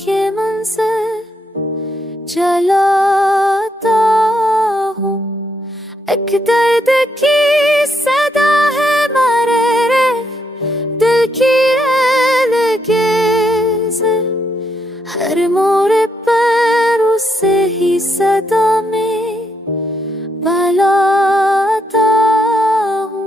के मंजर जलाता हूँ। एक दर्द की सदा है मारे रे दिल की लगे हर मोड़ पर उसे ही सदा में बुलाता हूँ।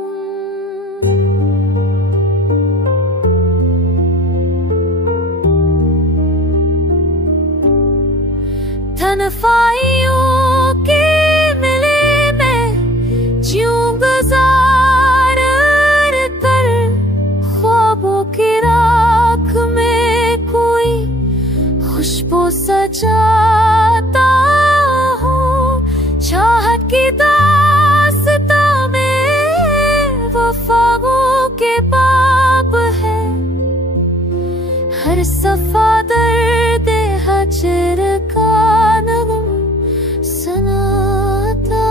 तन्हाइयों के मिले में ज्यूं गुजार कर ख्वाबों की राख में कोई खुशबू सजाता हूँ। चाहत की दास्तां में वफाओं के बाब है हर सफा दर्द हजर का नगम सुनाता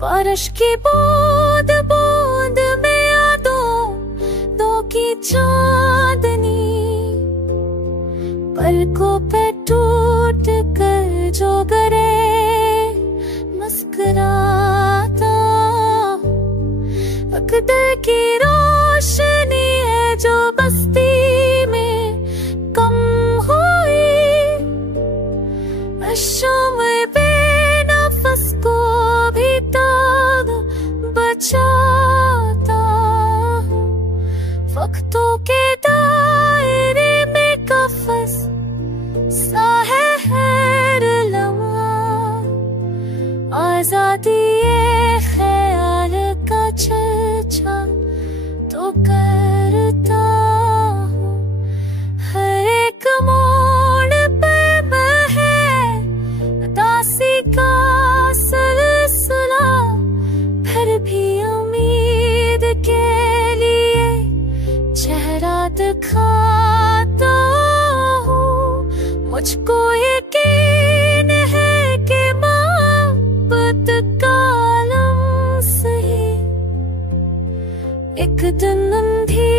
बारिश की बूंद बूंद में यादों दो की चांदनी पलकों पे टूट कर जो करे मुस्कुराता अक़दर की रोशनी है जो बस्ती में कम हुई अशों बेनफस को भी ताग बचाता हूँ। वक्तों के दायरे में कफस सा है हर लम्हा आजादी ये ख्याल का चर्चा तो करता हूँ। हर एक मोड़ पे बहे दासी का सिलसिला फिर भी उम्मीद के लिए चेहरा दिखाता हूँ। मुझको यकीन है कि मोहब्बत का आलम सही एक दिन अंधी